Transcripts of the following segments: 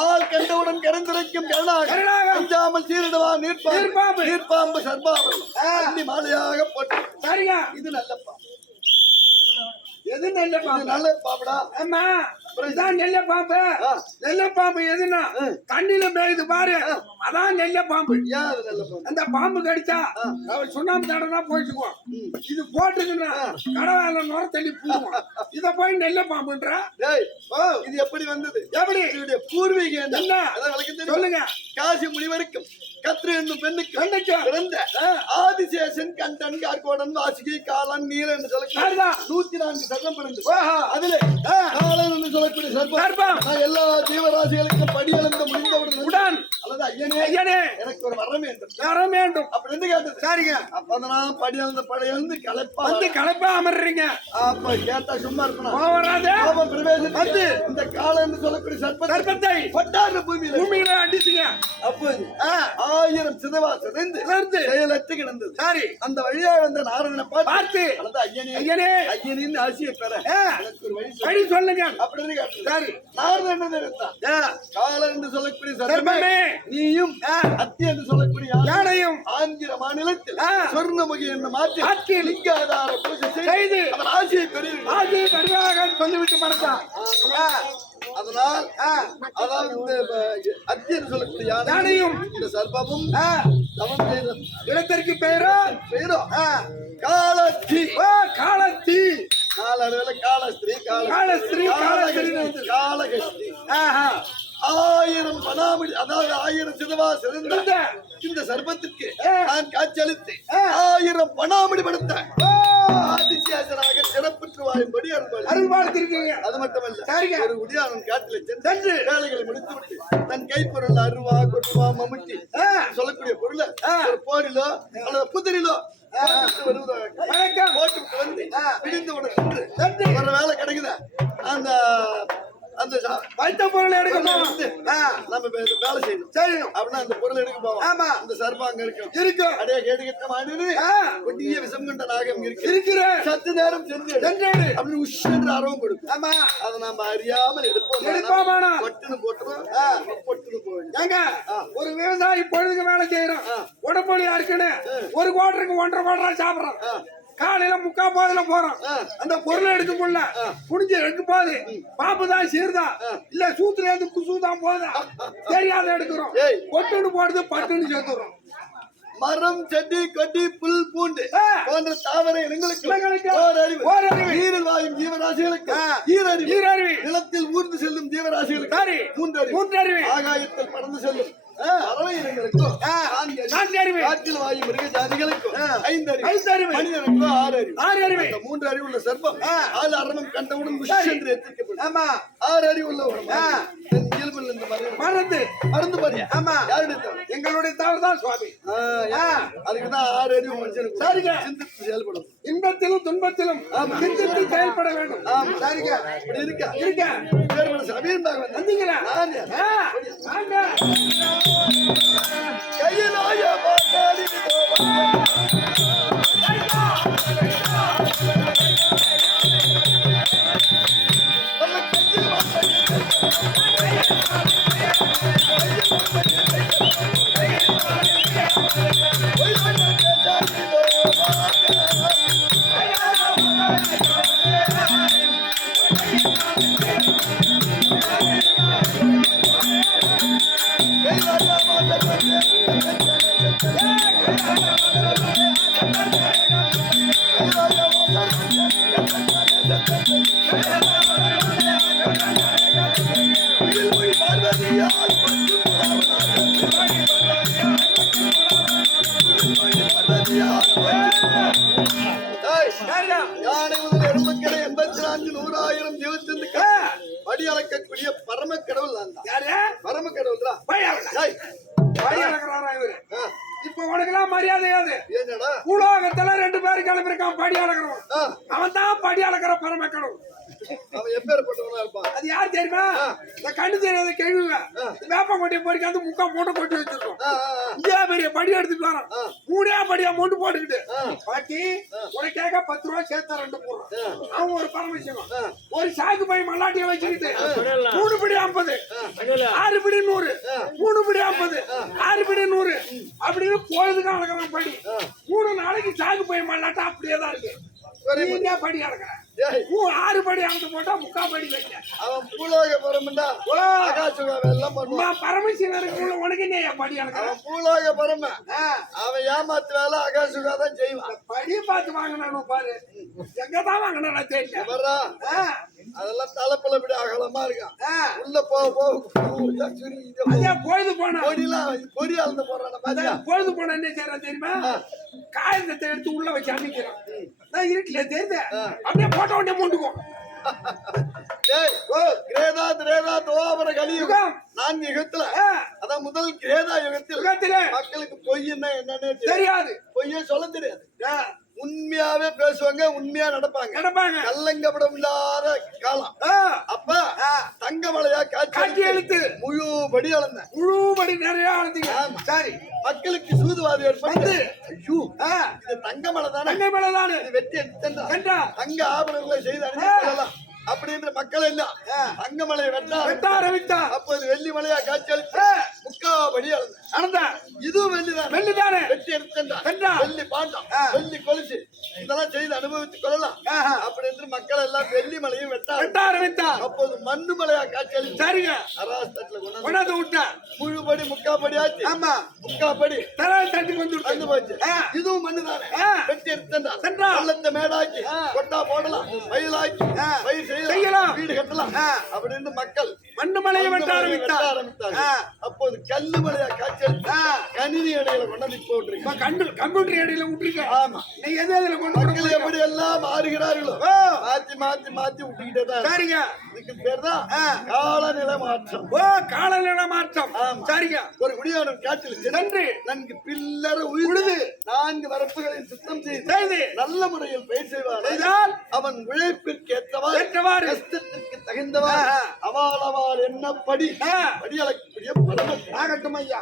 ஆள் கண்டவுடன் கரந்திருக்கும். அஞ்சாமல் சீரிடுவா நீர்ப்பாம்பு. நீர்ப்பாம்பு. அந்தி மாலையாக போட்டு சரிங்க இது நல்ல பாம்பு. எது நெல்ல இது பாம்பு? நல்ல பாம்புடா. ஆமா. இதான் நெல்ல பாம்பு. நெல்ல பாம்பு எதுனா தண்ணியில மேயுது பாரு. அதான் நெல்ல பாம்பு. அந்த பாம்பு கடிச்சா சுண்ணாம்பு தடவை போயிட்டுக்குவோம் இது போட்டுதுன்னா கடவால நுர தள்ளி பூவோம் இத போய் நெல்ல பாம்புன்ற? இது எப்படி வந்தது? எப்படி? இதனுடைய பூர்வீகம் என்ன? சொல்லுங்க. காசி முனிவருக்கும் கத்ரு என்னும் பெண்ணுக்கு பெண்ணுக்கு. பிறந்த ஆதிசேஷன் கண்டன் கார்கோடன் வாசுகி காலன் நீர் என்று சரிதான். நூத்தி நான்கு சர்வம் பிறந்து. அதிலே காலன் என்று சொல்லக்கூடிய சர்ப்பம் சர்ப்பம். நான் எல்லா ஜீவராசிகளுக்கும் படியளந்த முடிந்தவுடன் உடன். அல்லது ஐயனே ஐயனே. எனக்கு ஒரு வரம் வேண்டும். வர வேண்டும். கேட்டது? சரிங்க. அப்ப நான் படியளந்த படையளந்து கலைப்பா வந்து கலப்பா அமர்றீங்க அப்ப கேட்டா சும்மா இருக்கணும். போவராதே கோபம் பிரவேசம் வந்து. இந்த காலம் என்று சொல்லக்கூடிய சர்ப்பத்தை சர்ப்பத்தை பட்டார பூமியில பூமியில அடிச்சுங்க. அப்போது ஆயிரம் சிதவா சிதைந்து சிதைந்து. செயலற்று கிடந்தது. சரி. அந்த வழியா வந்த நாரதனை பார்த்து அல்லது ஐயனே ஐயனே. ஐயனின் ஆசியை பெற. எனக்கு ஒரு வழி. வழி சொல்லுங்க. அப்படின்னு. சரி. நாரதன் என்ன? ஆ, காலன் என்று சொல்லக்கூடிய சர்ப்பமே நீயும் அத்தி என்று சொல்லக்கூடிய யானை யானையும். ஆந்திர மாநிலத்தில். சொர்ணமுகி என்று மாற்றி ஆற்றில் லிங்காதார பூஜை செய்து அவர் ஆசியை சொல்லிவிட்டு மனசா அதனால் அதாவது இந்த அஹ், அத்தி என்று சொல்லக்கூடிய யானை யானையும். இந்த சர்ப்பமும் தவம் செய்த இடத்திற்கு பெயரோ? பெயரும் காலத்தி. காலத்தி. நாலு காலஸ்திரீ கால காலஸ்திரீ, காலஸ்திரீ. காலகஸ்தி ஆயிரம் பனாமடி அதாவது ஆயிரம் சிதவா சிறந்த இந்த ஆ. நான் காட்சியளித்து. ஆயிரம் பனாமடி படுத்த ஓ, ஆதிசியாசனாக சிறப்புற்று வாழும்படி அருள்வாள் அது மட்டுமல்ல சரிங்க. ஒரு உடியானன் காட்டில் சென்று வேலைகளை தன் கைப்பொருள் அருவா கொட்டுவா மம்முட்டி. சொல்லக்கூடிய பொருளை. ஒரு போரிலோ அல்லது புதிரிலோ வருவதாக சென்று சென்று. ஒரு வேலை கிடைக்குதா? அந்த அந்த வைத்த பொருளை எடுக்க பொருளை போறோம் எடுத்து ஆ, நம்ம வேலை செய்யணும். சரி அப்படின்னா அந்த பொருளை எடுக்க போவோம். ஆமா. இந்த சர்ப்பம் அங்க இருக்கும். இருக்கும். அடைய கேட்டுக்கிட்ட மாடு ஆ. கொடிய விஷம் கொண்ட நாகம் இருக்கு. இருக்கிறேன். சத்து நேரம் சென்று எடு. சென்றேடு அப்படின்னு உஷ் என்று அரவம் கொடுக்கும். ஆமா. அதை நாம அறியாமல் எடுப்போம். எடுப்போமானா? பொட்டுன்னு போட்டுரும். பொட்டுன்னு போயிடும். ஏங்க ஒரு விவசாயி பொழுதுக்கு வேலை செய்யறோம் உடம்புலியா இருக்குன்னு ஒரு கோட்டருக்கு ஒன்றரை கோட்டரா சாப்பிடுறோம் காலையில முக்கா போதுல போறோம் அந்த பொருளை எடுக்க முடியல புடிஞ்சு எடுக்க போது. பாம்பு தான் சீர்தா. இல்ல சூத்துல இருந்து குசு தான் போதா தெரியாத எடுக்கிறோம். பொட்டுன்னு போடுது பட்டுன்னு சேர்த்துறோம். மரம் செடி கொடி புல் பூண்டு. போன்ற தாவர இனங்களுக்கு. நீரில் வாயும் ஜீவராசிகளுக்கு. ஈரறிவு. ஈரறிவு. நிலத்தில் ஊர்ந்து செல்லும் ஜீவராசிகளுக்கு மூன்றறிவு. மூன்றறிவு. ஆகாயத்தில் பறந்து செல்லும். நான்கு அறிவு. அறிவு காற்றில் வாயும் மிருக ஜாதிகளுக்கும் ஐந்தறிவு ஐந்தறிவு. மனிதனுக்கும் ஆறு அறிவு. ஆறு அறிவு. மூன்று அறிவு உள்ள சர்ப்பம் ஆள் அரவம் கண்டவுடன் உஷ் என்று ஆமா. ஆறு அறிவு உள்ள ஒரு மனிதன் தன் இயல்பில் இந்த மறந்து மருந்து பாரியா ஆமா. யாருடைய தவறு? எங்களுடைய தவறு தான் சுவாமி அதுக்கு தான் ஆறு அறிவு மனுஷனுக்கு சரிங்க. சிந்தித்து செயல்படும் இன்பத்திலும் துன்பத்திலும் சிந்தித்து செயல்பட வேண்டும். சரிங்க. இப்படி இருக்கா. இருக்க. வந்து. வந்தீங்களா. கையிலாய பாட்டாளி யானை முதல் எறும்புக்கடை எண்பத்தி நான்கு நூறாயிரம் ஆ, படி அளக்கக்கூடிய பரம கடவுள் தான். யாரு? பரம கடவுள் தான் படி அளக்குறாரா இவரு? இப்ப உனக்கெல்லாம் மரியாதை யாது என்னடா? பூலோகத்துல ரெண்டு பேரும் கிளம்பிருக்கான் படி அளக்கிறவன் அவன் தான் படி அளக்கிற பரமக்கடவுள். அவன் எப்பேற்பட்டவனா இருப்பான் அது யார் தெரியுமா? இந்த கண்ணு தெரியாத கேள்விங்க. வேப்ப வந்து முக்கா மூட்டை கொட்டி வச்சிருக்கோம். இதே பெரிய படி எடுத்துட்டு வரோம் மூணே படியா மொண்டு போட்டுக்கிட்டு. பாட்டி உனக்காக பத்து ரூபா சேர்த்தா ரெண்டு போடுறான் அவன் ஒரு பரமசிவம் ஒரு சாக்கு பை மல்லாட்டிய வச்சுக்கிட்டு மூணு படி ஐம்பது. ஆறு படி நூறு. மூணு படி ஐம்பது. ஆறு படி நூறு. அப்படின்னு பொழுதுக்கு அளக்குறான் படி. மூணு நாளைக்கு சாக்கு பை மல்லாட்டா அப்படியே தான் இருக்கு நீங்க படி அளக்குறேன் ஏய், மூ- ஆறு படி அளந்து போட்டா முக்கா படி வைக்க. அவன் பூலோக பரமண்டா எல்லாம் பண்ணுவான். நான் பரமசிவனுக்கு உனக்கு ஏன் படி அளக்குறேன் அவன் பூலோக பரம அவன் ஏமாத்து வேலை ஆகாசுகா தான் செய்வான். படி பார்த்து வாங்கினானு பாரு. எங்க தான் வாங்கினா தெரியல. வர்றா. அதெல்லாம் தலைப்புல இப்படி அகலமா இருக்கான். உள்ள போக போக சுருங்கிட்டே பொழுது போனா. பொடியெல்லாம் பொடி அளந்து போடுறான பொழுது போனா என்ன செய்யறான் தெரியுமா? காயத்தை எடுத்து உள்ள வச்சு அமைக்கிறான். இருட்டுல தெரியுது அப்படியே போட்ட உடனே மூண்டுக்கும். கிரேதா திரேதா தோபர கலியுகம். யுகம். நான்கு யுகத்துல. அதான் முதல் கிரேதா யுகத்தில் மக்களுக்கு பொய்ன்னா என்னன்னே தெரியாது. பொய்யே சொல்ல தெரியாது. உண்மையாவே பேசுவாங்க உண்மையா நடப்பாங்க. கிடப்பாங்க கல்லங்கப்படம் இல்லாத காலம் அப்ப ஆ, தங்கமலையா காட்சி எழுத்து முழு படி அளந்தேன் முழுபடி நிறைய ஆளுந்தீங்க ஆமா. சரி. மக்களுக்கு சூதுவாதி வந்து. ஐயோ இது தங்கமலை தானே? தங்கை மேலதானு இது வெட்டி எடுத்தா தங்க ஆபரணங்களை செய்து கொள்ளலாம் அப்படின்ற மக்கள் எல்லாம் தங்கமலை வெட்டா வெட்ட. ஆரம்பித்தா அப்போது வெள்ளி மலையா காட்சி அளித்து முக்காபடி நடந்தா இதுவும் வெள்ளிதான். வெள்ளிதானே வெட்டி எடுத்தா வெட்டா. வெள்ளி பாண்டம். ஆ. வெள்ளி கொலுசு. இதெல்லாம் செய்து அனுபவித்துக் கொள்ளலாம். ஆஹா. அப்படி என்று மக்கள் எல்லாம் வெள்ளி மலையும் வெட்டா வெட்ட. ஆரம்பித்தா அப்போது மண்ணு மலையா காட்சி அளித்து சரிங்க. அராஸ்தத்துல கொண்டாந்து விட்டா. முழுபடி முக்காபடி ஆச்சு. ஆமா. முக்காபடி தரால் தட்டுக்கு வந்து வந்து போச்சு. இதுவும் மண்ணுதானே. வெட்டி எடுத்தா சென்றா. வெள்ளத்தை மேடாக்கி. கொட்டா போடலாம். வயலாக்கி ஆ. வீடு கட்டலாம். அப்படின்னு மக்கள் மண்ணு மலையை வெட்ட மண்ணு மலையை ஆரம்பித்தா வெட்ட ஆரம்பித்தாங்க. ஆ. அப்போது கல்லு மலையா ஆ. கணினி இடையில கொண்டாந்து போட்டுருங்க இப்ப கண்டு கம்ப்யூட்டர் இடையில விட்டுருக்க ஆமா நீ எது எதுல கொண்டு மக்கள் எப்படி எல்லாம் மாறுகிறார்களோ. மாத்தி மாத்தி மாத்தி விட்டுக்கிட்டே தான். சரிங்க இதுக்கு பேர் தான். காலநிலை மாற்றம் ஓ காலநிலை மாற்றம். சரிங்க ஒரு காட்டில் சென்று நன்றி நன்கு பில்லற உழுது நான்கு வரப்புகளை சுத்தம் செய்து நல்ல முறையில் பயிர் செய்வார் அவன் உழைப்பிற்கு ஏற்றவாறு ஏற்றவாறு. கஷ்டத்திற்கு தகுந்தவாறு ஆஹா. அவால் என்னப்படி ஆ. படி அளக்கக்கூடிய பரம ஆகட்டும் ஐயா.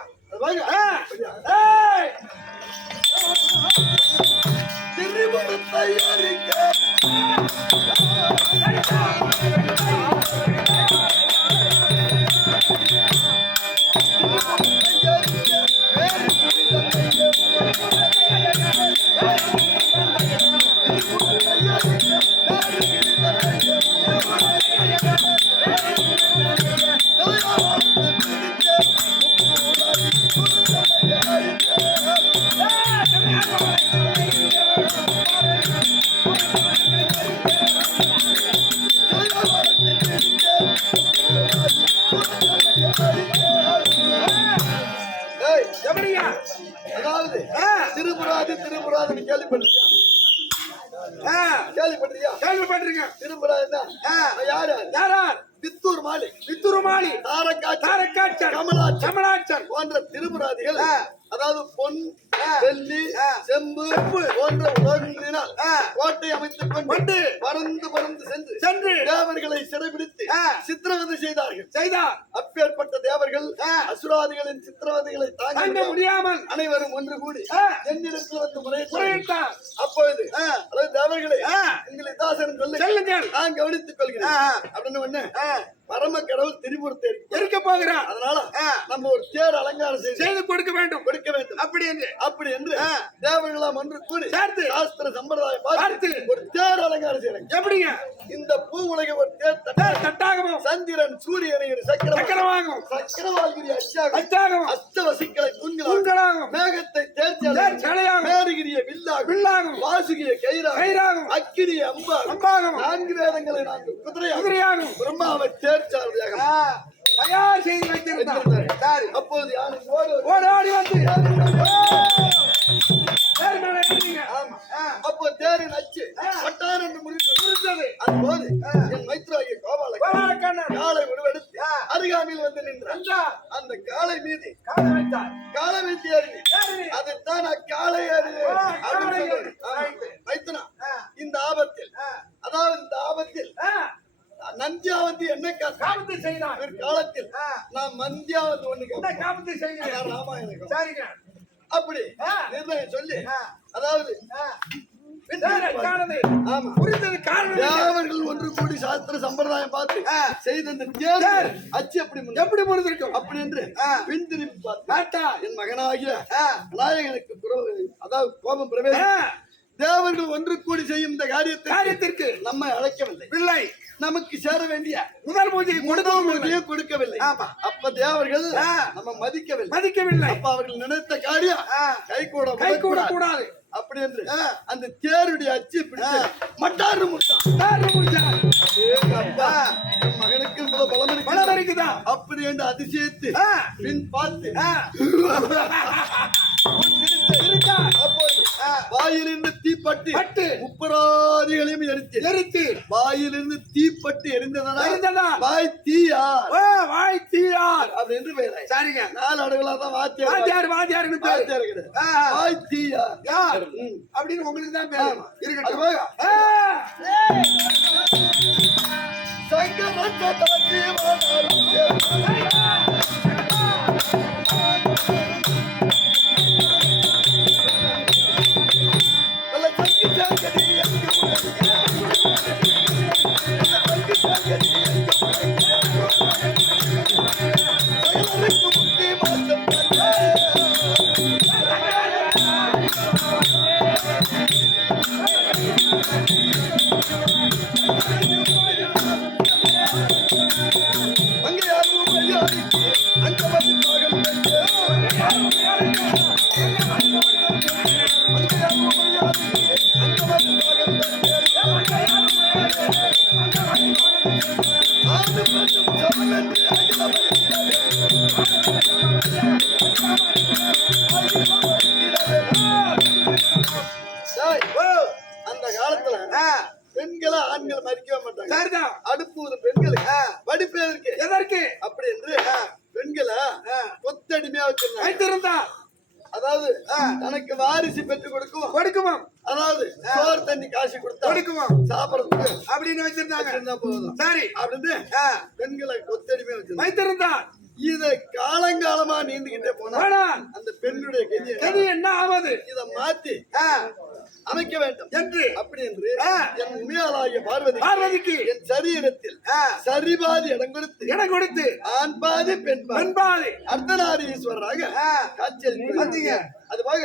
திருமணத்தை அறிக்க கோட்டை அமைத்துக் கொண்டு பறந்து பறந்து சென்று சென்று. தேவர்களை சிறைபிடித்து. சித்திரவதை செய்தார்கள். செய்தார். அப்பேற்பட்ட தேவர்கள். அசுராதிகளின் சித்திரவதைகளை தாங்க முடியாமல் அனைவரும் ஒன்று கூடி. என்னிடத்தில் வந்து முறையிட்டார். அப்பொழுது தேவர்களே ஆ. உங்களை தாசன் சொல்லுங்க செல்லுங்கள். நான் கவனித்துக் கொள்கிறேன். அப்படின்னு ஒண்ணு. பரம கடவுள் திரிபுரத்தை இருக்கு. போகிறார் அதனால. நம்ம ஒரு தேர் அலங்காரம் செய்து கொடுக்க வேண்டும். கொடுக்க வேண்டும். அப்படி என்று. அப்படி என்று. தேவர்களாம் ஒன்று கூடி சேர்த்து. சாஸ்திர சம்பிரதாயம் பார்த்து. ஒரு தேர் அலங்காரம் செய்யறாங்க எப்படிங்க? இந்த பூ உலக ஒரு தேர் தட்ட. தேர் தட்டாகவும் சந்திரன் சூரியனை சக்கரமாகும். சக்கரவாகிரி அச்சாக அச்சாகவும் அஷ்டவசிக்களை வில்லாகும் வாசுகிய கயிறாகும். கயிறாகும். அக்கினி அம்பாகும். அம்பாகவும் நான்கு வேதங்களை நான்கு குதிரையாகும். குதிரையாகும். பிரம்மாவை தேர்ச்சாரதியாக ஆ, தயார் செய்து வைத்திருந்தார். சரி அப்போது யானை ஓடு ஓடி ஓடி வந்து அப்போ தேரின் அச்சு ஆ. பட்டார் என்று முடிந்தது இருந்தது. அதுபோது என் மைத்ராகிய கோபால காலை உருவெடுத்து. அருகாமையில் வந்து நின்றார். அந்த காலை மீது காலை வைத்தார். காலை வைத்து ஏறி. அதுதான் அக்காலை. மைத்தனா ஆ. இந்த ஆபத்தில் அதாவது இந்த ஆபத்தில் நந்தியாவதி என்ன காத்தா காபத்தை செய்தார். காலத்தில் நான் மந்தியாவதி ஒண்ணு. காபத்தை செய்கிறேன்? ராமாயணம் சரிங்க. அப்படி. நிர்ணயம் சொல்லி. அதாவது ஒன்று கூடி சாஸ்திர சம்பிரதாயம் பார்த்து. செய்த இந்த. அச்சு எப்படி எப்படி முடிந்திருக்கும் அப்படி என்று. பின் திரும்பி என் மகனாகிய புற- அதாவது கோபம் பிரவேசம். தேவர்கள் ஒன்று கூடி செய்யும் இந்த காரியத்தை காரியத்திற்கு நம்மை அழைக்கவில்லை. பிள்ளை நமக்கு சேர வேண்டிய முதல் பூஜை கொடுக்கவும் இல்லை. கொடுக்கவும் கொடுக்கவில்லை. ஆமா. அப்ப தேவர்கள். நம்ம மதிக்கவில்லை. மதிக்கவில்லை. அப்ப அவர்கள் நினைத்த காரியம் கை கூட கை கூட கூடாது. அப்படி என்று அந்த தேருடைய அச்சு முடிச்சார். அப்பா என் மகனுக்கு பலம் இருக்குதா. அப்படி என்று அதிசயத்து பின் பார்த்து ஆ. வாயிலிருந்து தீப்பட்டு பட்டு. முப்பராதிகளையும் எரித்து எரித்து வாயிலிருந்து தீப்பட்டு எரிந்ததனால் எரிந்ததா? வாய் தீயார். ஓ, வாழ்த்தீரார். அப்படி என்று பெயராய் சரிங்க. நாலு அடவுகளா தான் வாத்தியார் வாத்தியார் வாத்தியார்னு பேரு. வாத்தியார் கிடையாது வாய் தீயார். யார். அப்படின்னு உங்களுக்கு தான் பேரு. இருக்கட்டும். போக. ஆ, ஆண்கள் மதிக்கவே மாட்டாங்க. சரிதான் அடுப்பு பெண்களுக்கு படிப்பு எதற்கு எதற்கு அப்படி என்று பெண்களை கொத்தடிமையா வச்சிருந்தாங்க. வைத்திருந்தார் அதாவது தனக்கு வாரிசு பெற்று கொடுக்கும். கொடுக்குவோம். அதாவது சோறு தண்ணி காசு கொடுத்தா கொடுக்குவோம். சாப்பிடறதுக்கு அப்படின்னு வச்சிருந்தாங்க போதும். சரி. அப்படின்னு பெண்களை கொத்தடிமையா வச்சிருந்தாங்க. வைத்திருந்தார் இதை காலங்காலமா நீண்டுகிட்டே போனா அந்த பெண்ணுடைய கதி என்ன ஆவது இதை மாத்தி அமைக்க வேண்டும் என்று அப்படி என்று. என் உண்மையாளாகிய பார்வதி பார்வதிக்கு என் சரீரத்தில் சரிபாதி இடம் கொடுத்து இடம் கொடுத்து ஆண் பாதி பெண் பாதி பண்பாடு அர்த்தநாரீஸ்வரராக ஆ. காட்சியளித்து வந்தீங்க. அது போக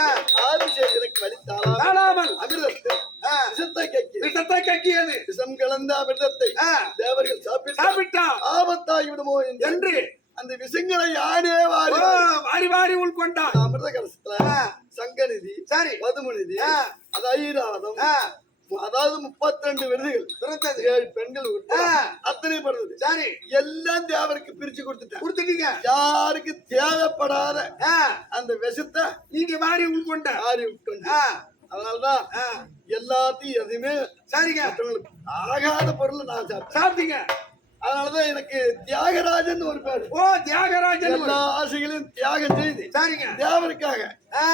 அப்போது ஆ. ஆதிசேஷனுக்கு வலித்தாளாம் தாழாமல் அமிர்தத்தை ஆ. விஷத்தை கக்கி விஷத்தை கக்கியது விஷம் கலந்த அமிர்தத்தை. தேவர்கள் சாப்பிட்டு சாப்பிட்டா ஆபத்தாகி விடுமோ என்று அந்த விஷங்களை யானே வாரி வாரி வாரி உள்கொண்டான் அமிர்த கலசத்துல. சங்கநிதி சரி பதுமநிதி. அது ஐராதம். அதாவது முப்பத்தி ரெண்டு விருதுகள் ஏழு பெண்கள். அத்தனை படுறது சரி. எல்லாம் தேவருக்கு பிரிச்சு கொடுத்துட்டேன். கொடுத்துட்டீங்க. யாருக்கு தேவைப்படாத. அந்த விஷத்தை நீங்க உள்கொண்ட ஆறி விட்டு ஆ. அதனாலதான். எல்லாத்தையும் எதுவுமே சரிங்க. ஆகாத பொருளை நான் சாப்பிட்டேன். சாப்பிட்டீங்க. அதனாலதான் எனக்கு தியாகராஜன் ஒரு பேர் ஓ தியாகராஜன் எல்லா ஆசைகளையும் தியாகம் செய்து சரிங்க தேவருக்காக ஆ.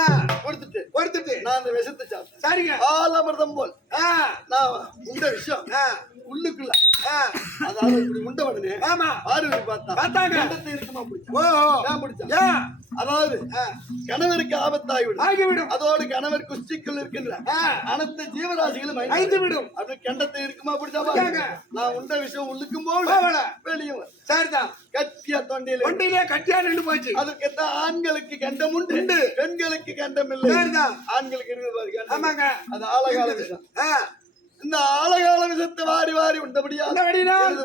கொடுத்துட்டு கொடுத்துட்டு நான் அந்த விஷத்தை சாப்பிட்டேன் சரிங்க ஆலமிர்தம் போல். நான் உண்ட விஷயம். உள்ளுக்குள்ள. அதாவது இப்படி உண்ட உடனே ஆமா பார்வதி பார்த்தா பார்த்தாங்க. கண்டத்தை இருக்குமா பிடிச்சா ஓ ஓ. நான் பிடிச்சேன் ஏன் அதாவது. கணவருக்கு ஆபத்தாகிவிடும் ஆகிவிடும் அதோடு கணவர் இருக்கின்ற ஆ. அனைத்து ஜீவராசிகளும் ஐந்து விடும் அது கண்டத்தை இருக்குமா பிடிச்சாங்க. நான் உண்ட விஷயம் உள்ளுக்கும் போகல. வெளியும். சரிதான் கத்திய தொண்டையில வண்டியிலே கட்டியா நின்று போச்சு அதுக்குத்தான் ஆண்களுக்கு கண்டம் உண்டு பெண்களுக்கு கண்டம் இல்லை சரிதான் ஆண்களுக்கு. ஆமாங்க அது ஆழகால விஷயம். இந்த ஆழகால விஷத்தை வாரி வாரி உண்டபடியா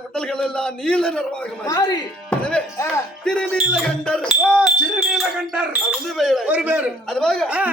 உடல்கள் எல்லாம் நீல நிறமாக மாறி. திருநீலகண்டர். ஓ திருநீலகண்டர். அது ஒரு பேரு. அதுவாக ஆ.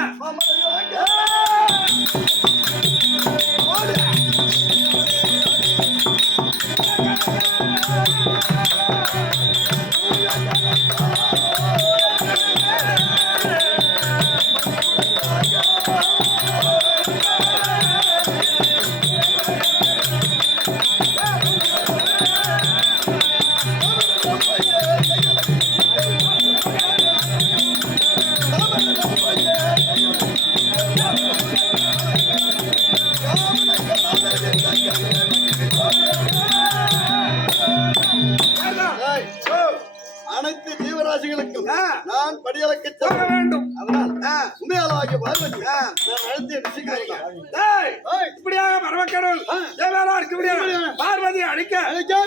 இப்படியாக மரமக்கடவுள் தேவாரா இருக்க முடியாது. பார்வதி அழிக்க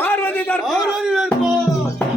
பார்வதி பார்வதி